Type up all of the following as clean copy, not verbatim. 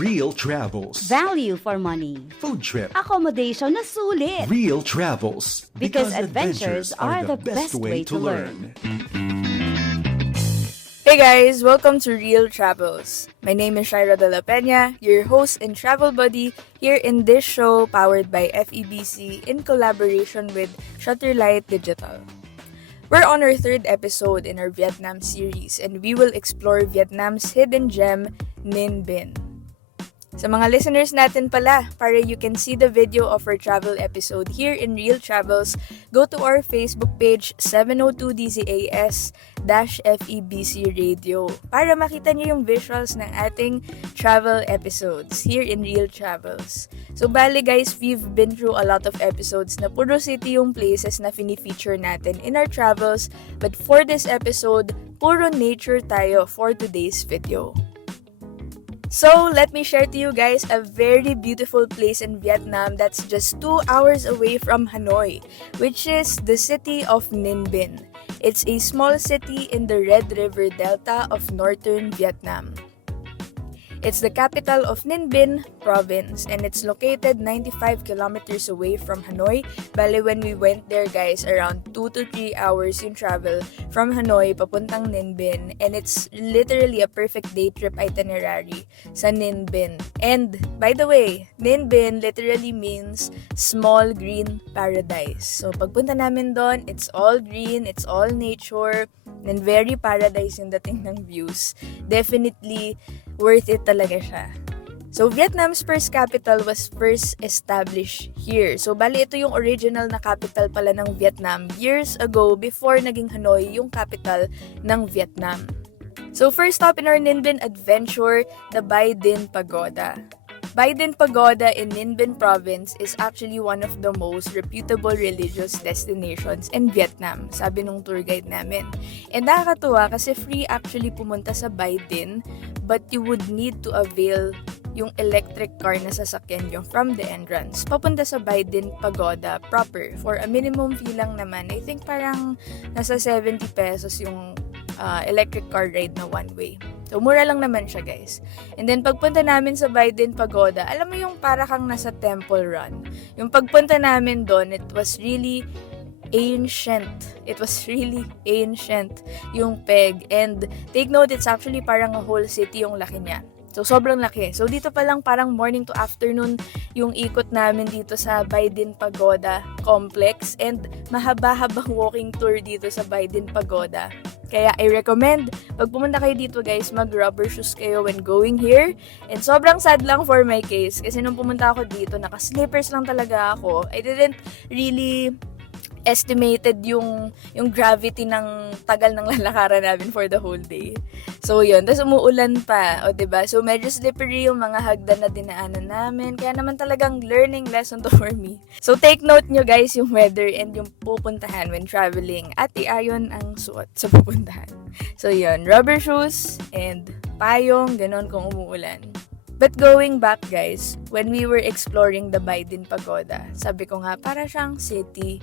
Real Travels. Value for money. Food trip. Accommodation na sulit. Real Travels. Because adventures are the best way to learn. Hey guys, welcome to Real Travels. My name is Shaira de la Peña, your host and travel buddy here in this show powered by FEBC in collaboration with Shutterlight Digital. We're on our third episode in our Vietnam series and we will explore Vietnam's hidden gem, Ninh Binh. Sa mga listeners natin pala, para you can see the video of our travel episode here in Real Travels, go to our Facebook page 702DZAS-FEBC Radio para makita niyo yung visuals ng ating travel episodes here in Real Travels. So bali guys, we've been through a lot of episodes na puro city yung places na fini-feature natin in our travels, but for this episode, puro nature tayo for today's video. So, let me share to you guys a very beautiful place in Vietnam that's just 2 hours away from Hanoi, which is the city of Ninh Binh. It's a small city in the Red River Delta of northern Vietnam. It's the capital of Ninh Binh province and it's located 95 kilometers away from Hanoi. Bale, when we went there guys, around 2 to 3 hours yung travel from Hanoi papuntang Ninh Binh, and it's literally a perfect day trip itinerary sa Ninh Binh. And by the way, Ninh Binh literally means small green paradise. So pagpunta namin doon, it's all green, it's all nature, and very paradise yung dating ng views. Definitely worth it talaga siya. So, Vietnam's first capital was first established here. So, bali ito yung original na capital pala ng Vietnam years ago before naging Hanoi yung capital ng Vietnam. So, first stop in our Ninh Binh adventure, the Bay Dinh Pagoda. Bay Dinh Pagoda in Ninh Binh province is actually one of the most reputable religious destinations in Vietnam, sabi nung tour guide namin. And nakakatuwa kasi free actually pumunta sa Bay Dinh, but you would need to avail yung electric car na sasakyan yung from the entrance papunta sa Bay Dinh Pagoda proper for a minimum fee lang naman. I think parang nasa 70 pesos yung electric car ride na one way. So, mura lang naman siya, guys. And then, pagpunta namin sa Bay Dinh Pagoda, alam mo yung para kang nasa Temple Run. Yung pagpunta namin doon, it was really ancient. It was really ancient yung peg. And take note, it's actually parang a whole city yung laki niya. So, sobrang laki. So, dito pa lang parang morning to afternoon yung ikot namin dito sa Bay Dinh Pagoda complex. And mahaba-habang walking tour dito sa Bay Dinh Pagoda. Kaya I recommend, pag pumunta kayo dito guys, mag-rubber shoes kayo when going here. And sobrang sad lang for my case. Kasi nung pumunta ako dito, naka-slippers lang talaga ako. I didn't really estimated yung gravity ng tagal ng lalakaran namin for the whole day. So, yun. Tapos umuulan pa. O, diba? So, medyo slippery yung mga hagdan na dinaanan namin. Kaya naman talagang learning lesson to for me. So, take note nyo guys yung weather and yung pupuntahan when traveling. At iayon ang suot sa pupuntahan. So, yun. Rubber shoes and payong, ganon kung umuulan. But going back guys, when we were exploring the Bay Dinh Pagoda, sabi ko nga, para siyang city.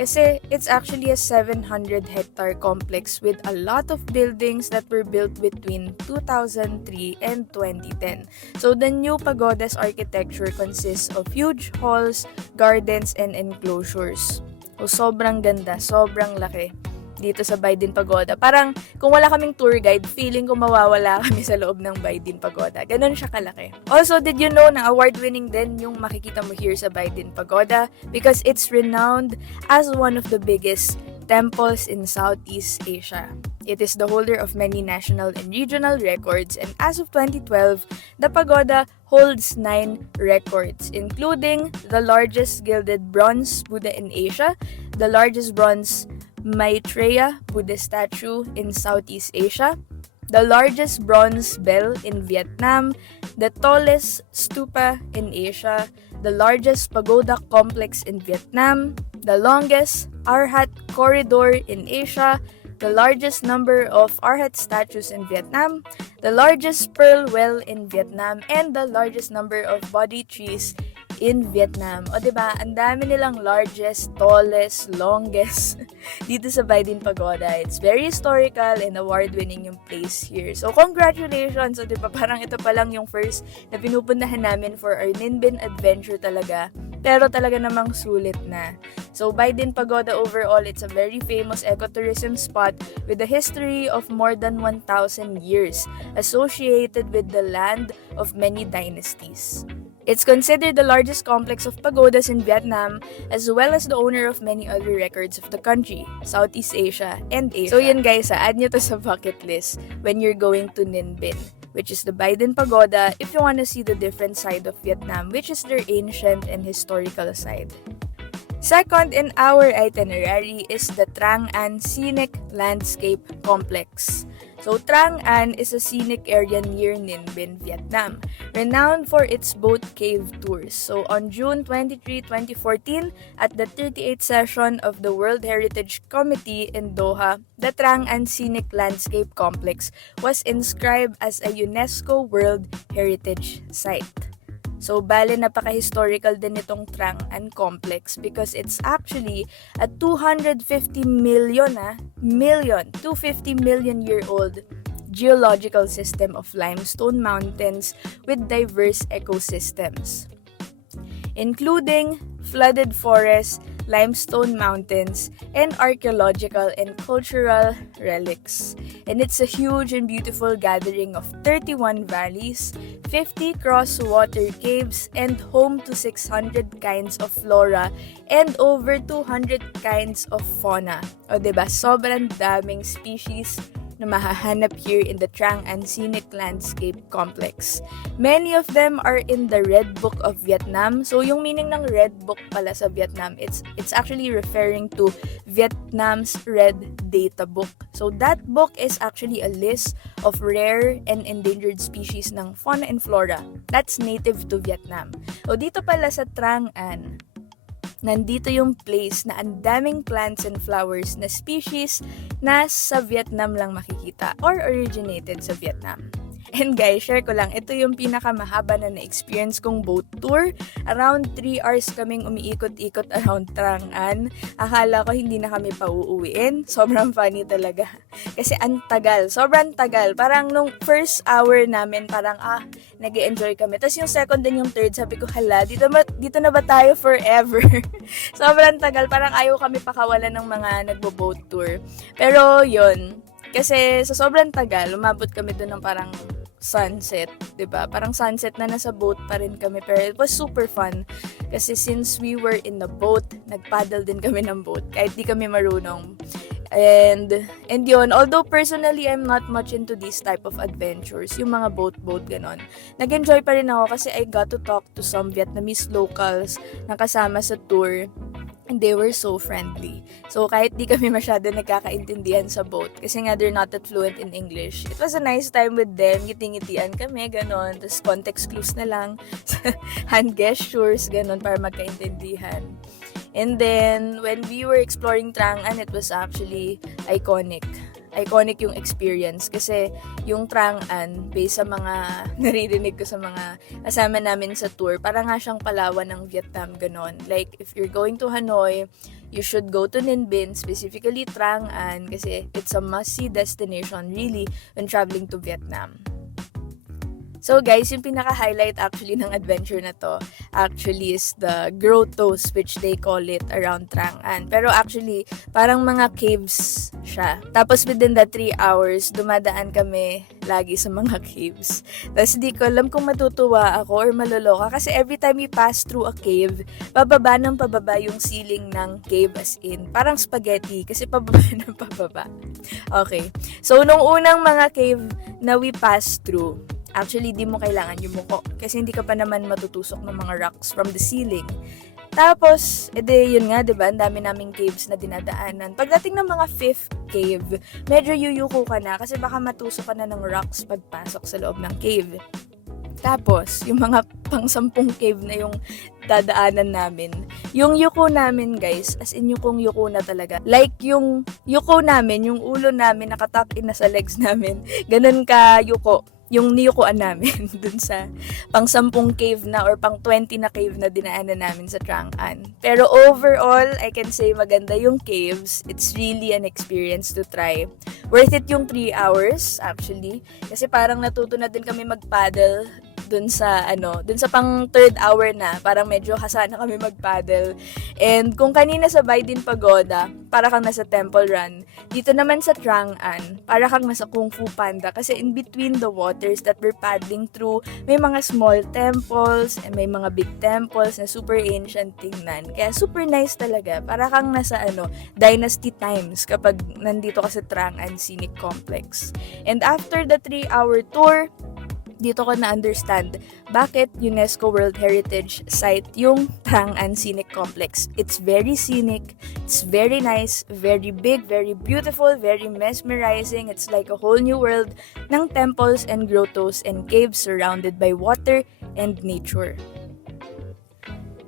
Kasi it's actually a 700-hectare complex with a lot of buildings that were built between 2003 and 2010. So the new pagoda's architecture consists of huge halls, gardens, and enclosures. So sobrang ganda, sobrang laki dito sa Bay Dinh Pagoda. Parang kung wala kaming tour guide, feeling ko mawawala kami sa loob ng Bay Dinh Pagoda. Ganon siya kalaki. Also, did you know na award-winning din yung makikita mo here sa Bay Dinh Pagoda because it's renowned as one of the biggest temples in Southeast Asia. It is the holder of many national and regional records, and as of 2012, the pagoda holds 9 records, including the largest gilded bronze Buddha in Asia, the largest bronze Maitreya Buddha statue in Southeast Asia, the largest bronze bell in Vietnam, the tallest stupa in Asia, the largest pagoda complex in Vietnam, the longest Arhat corridor in Asia, the largest number of Arhat statues in Vietnam, the largest pearl well in Vietnam, and the largest number of Bodhi trees in Vietnam. O diba, ang dami nilang largest, tallest, longest dito sa Baidin Pagoda. It's very historical and award-winning yung place here. So, congratulations! O diba, parang ito pa lang yung first na pinupuntahan namin for our Ninh Binh adventure talaga. Pero talaga namang sulit na. So, Baidin Pagoda overall, it's a very famous ecotourism spot with a history of more than 1,000 years, associated with the land of many dynasties. It's considered the largest complex of pagodas in Vietnam, as well as the owner of many other records of the country, Southeast Asia, and Asia. So yun guys, add nyo to sa bucket list when you're going to Ninh Binh, which is the Baidin Pagoda, if you want to see the different side of Vietnam, which is their ancient and historical side. Second in our itinerary is the Trang An Scenic Landscape Complex. So, Trang An is a scenic area near Ninh Binh, Vietnam, renowned for its boat cave tours. So, on June 23, 2014, at the 38th session of the World Heritage Committee in Doha, the Trang An Scenic Landscape Complex was inscribed as a UNESCO World Heritage Site. So, bale napaka-historical din itong Trang An Complex because it's actually a 250 million year old geological system of limestone mountains with diverse ecosystems, including flooded forests, limestone mountains, and archaeological and cultural relics. And it's a huge and beautiful gathering of 31 valleys, 50 cross-water caves, and home to 600 kinds of flora and over 200 kinds of fauna. O diba, sobrang daming species na mahahanap here in the Trang An Scenic Landscape Complex. Many of them are in the Red Book of Vietnam. So, yung meaning ng Red Book pala sa Vietnam, it's actually referring to Vietnam's Red Data Book. So, that book is actually a list of rare and endangered species ng fauna and flora that's native to Vietnam. So, dito pala sa Trang An, nandito yung place na ang daming plants and flowers na species na sa Vietnam lang makikita or originated sa Vietnam. And guys, share ko lang, ito yung pinakamahaba na na-experience kong boat tour. Around 3 hours kaming umiikot-ikot around Trang An. Akala ko hindi na kami pauuwiin. Sobrang funny talaga. Kasi ang tagal, sobrang tagal. Parang nung first hour namin, parang nag-enjoy kami. Tapos yung second and yung third, sabi ko, hala, dito na ba tayo forever? Sobrang tagal, parang ayaw kami pakawalan ng mga nagbo-boat tour. Pero yun, kasi sa sobrang tagal, umabot kami doon ng parang sunset, 'di ba? Parang sunset na nasa boat pa rin kami, pero it was super fun kasi since we were in the boat, nagpaddle din kami ng boat kahit di kami marunong. And yun, although personally I'm not much into this type of adventures, yung mga boat ganon. Nag-enjoy pa rin ako kasi I got to talk to some Vietnamese locals na kasama sa tour. And they were so friendly. So, kahit di kami masyado nagkakaintindihan sa boat, kasi nga they're not that fluent in English, it was a nice time with them. Ngiti-ngitian kami, ganon. Tapos context clues na lang, hand gestures, ganon, para magkaintindihan. And then, when we were exploring Trang An, it was actually iconic yung experience kasi yung Trang An, based sa mga naririnig ko sa mga kasama namin sa tour, parang nga siyang Palawan ng Vietnam, ganon. Like, if you're going to Hanoi, you should go to Ninh Binh, specifically Trang An, kasi it's a must-see destination really when traveling to Vietnam. So guys, yung pinaka-highlight actually ng adventure na to actually is the grottos, which they call it around Trang An. Pero actually, parang mga caves siya. Tapos within the 3 hours, dumadaan kami lagi sa mga caves. Tapos di ko alam kung matutuwa ako or maloloka kasi every time we pass through a cave, pababa ng pababa yung ceiling ng cave, as in parang spaghetti kasi pababa ng pababa. Okay. So, nung unang mga cave na we pass through, actually, di mo kailangan yumuko kasi hindi ka pa naman matutusok ng mga rocks from the ceiling. Tapos, yun nga, diba? Ang dami naming caves na dinadaanan. Pagdating ng mga 5th cave, medyo yuyuko ka na kasi baka matusok ka na ng rocks pagpasok sa loob ng cave. Tapos, yung mga pang-10 cave na yung dadaanan namin, yung yuko namin, guys, as in yuko na talaga. Like, yung yuko namin, yung ulo namin nakatuck in na sa legs namin. Ganun ka yuko. yung niyukuan namin dun sa pang 10 cave na or pang 20 na cave na dinaanan namin sa Trang An. Pero overall, I can say maganda yung caves. It's really an experience to try. Worth it yung 3 hours actually. Kasi parang natuto na din kami mag-paddle dun sa pang third hour na, parang medyo hasa na kami mag-paddle. And kung kanina sa Baidin Pagoda, para kang nasa Temple Run. Dito naman sa Trang An, para kang nasa Kung Fu Panda kasi in between the waters that we're paddling through, may mga small temples and may mga big temples na super ancient tingnan. Kaya super nice talaga. Para kang nasa Dynasty times kapag nandito ka sa Trang An Scenic Complex. And after the 3-hour tour, dito ko na-understand bakit UNESCO World Heritage Site yung Trang An Scenic Complex. It's very scenic, it's very nice, very big, very beautiful, very mesmerizing. It's like a whole new world ng temples and grottos and caves surrounded by water and nature.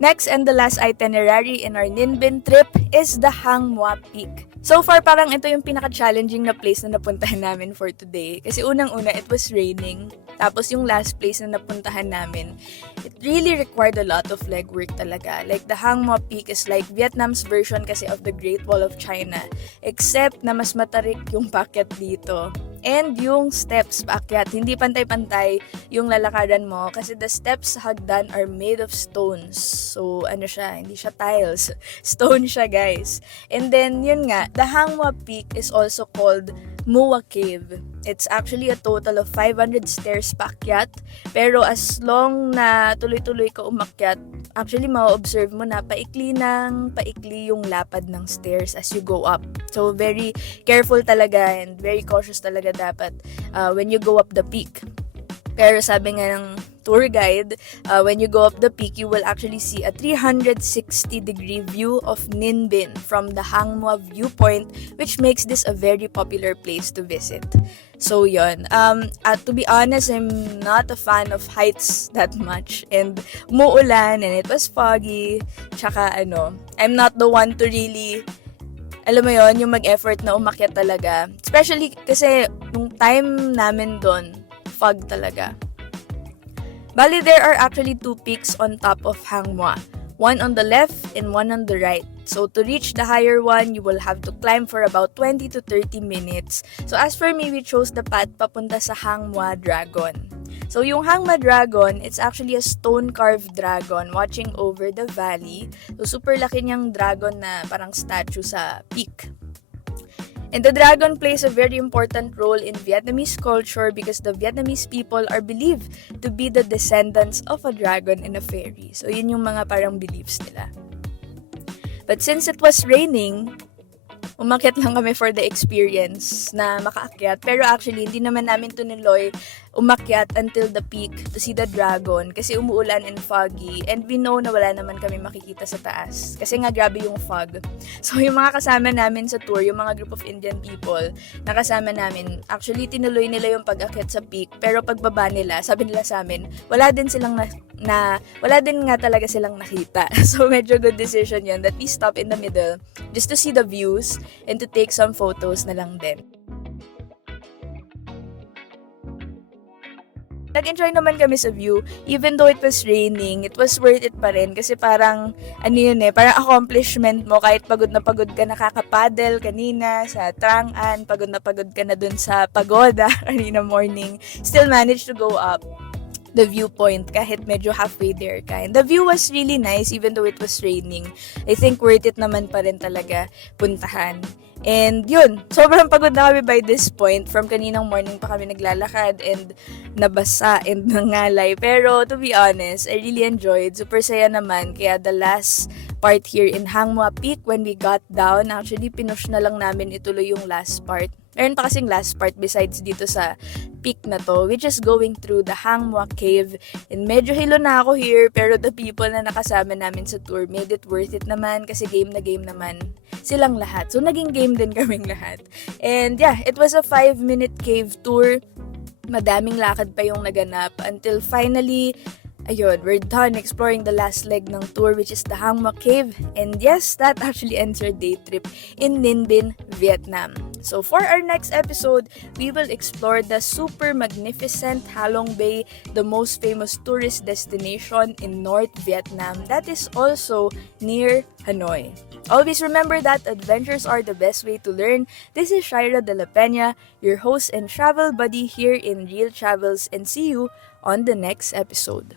Next and the last itinerary in our Ninh Binh trip is the Hang Mua Peak. So far, parang ito yung pinaka-challenging na place na napuntahan namin for today. Kasi unang-una, it was raining. Tapos yung last place na napuntahan namin, it really required a lot of legwork talaga. Like the Hang Mua Peak is like Vietnam's version kasi of the Great Wall of China. Except na mas matarik yung paakyat dito. And yung steps paakyat, hindi pantay-pantay yung lalakaran mo kasi the steps sa hagdan are made of stones. So, hindi siya tiles. Stone siya, guys. And then, yun nga, the Hang Mua Peak is also called Mua Cave. It's actually a total of 500 stairs paakyat. Pero as long na tuloy-tuloy ka umakyat, actually ma-observe mo na paikli yung lapad ng stairs as you go up. So very careful talaga and very cautious talaga dapat when you go up the peak. Pero sabi nga ng tour guide, when you go up the peak, you will actually see a 360-degree view of Ninh Binh from the Hang Mua viewpoint, which makes this a very popular place to visit. So yun, to be honest, I'm not a fan of heights that much, and umuulan and it was foggy, tsaka I'm not the one to really, alam mo yon, yung mag-effort na umakyat talaga. Especially kasi nung time namin doon, fog talaga. Bali, there are actually 2 peaks on top of Hang Mua. One on the left and one on the right. So to reach the higher one, you will have to climb for about 20 to 30 minutes. So as for me, we chose the path papunta sa Hang Mua Dragon. So yung Hang Mua Dragon, it's actually a stone-carved dragon watching over the valley. So super laki niyang dragon na parang statue sa peak. And the dragon plays a very important role in Vietnamese culture because the Vietnamese people are believed to be the descendants of a dragon and a fairy. So yun yung mga parang beliefs nila. But since it was raining, umakyat lang kami for the experience na makaakyat. Pero actually, hindi naman namin tunuloy umakyat until the peak to see the dragon kasi umuulan and foggy. And we know na wala naman kami makikita sa taas kasi nga grabe yung fog. So yung mga kasama namin sa tour, yung mga group of Indian people na kasama namin, actually tinuloy nila yung pag-akyat sa peak. Pero pagbaba nila, sabi nila sa amin, wala din nga talaga silang nakita. So medyo good decision yun that we stop in the middle just to see the views and to take some photos na lang din. Nag-enjoy naman kami sa view. Even though it was raining, it was worth it pa rin. Kasi parang, parang accomplishment mo. Kahit pagod na pagod ka nakakapaddle kanina sa Trang An, pagod na pagod ka na dun sa pagoda kanina morning, still managed to go up the viewpoint kahit medyo halfway there ka. And the view was really nice even though it was raining. I think worth it naman pa rin talaga puntahan. And yun, sobrang pagod na kami by this point. From kaninang morning pa kami naglalakad and nabasa and nangalay. Pero to be honest, I really enjoyed. Super saya naman. Kaya the last part here in Hang Mua Peak, when we got down, actually pinush na lang namin ituloy yung last part. Meron pa kasing last part besides dito sa peak na to, which is going through the Hang Mua Cave. And medyo hilo na ako here, pero the people na nakasama namin sa tour made it worth it naman kasi game na game naman silang lahat. So naging game din kaming lahat. And yeah, it was a 5-minute cave tour. Madaming lakad pa yung naganap until finally, ayun, we're done exploring the last leg ng tour, which is the Hang Mua Cave. And yes, that actually ends our day trip in Ninh Binh, Vietnam. So for our next episode, we will explore the super magnificent Halong Bay, the most famous tourist destination in North Vietnam that is also near Hanoi. Always remember that adventures are the best way to learn. This is Shaira De La Peña, your host and travel buddy here in Real Travels, and see you on the next episode.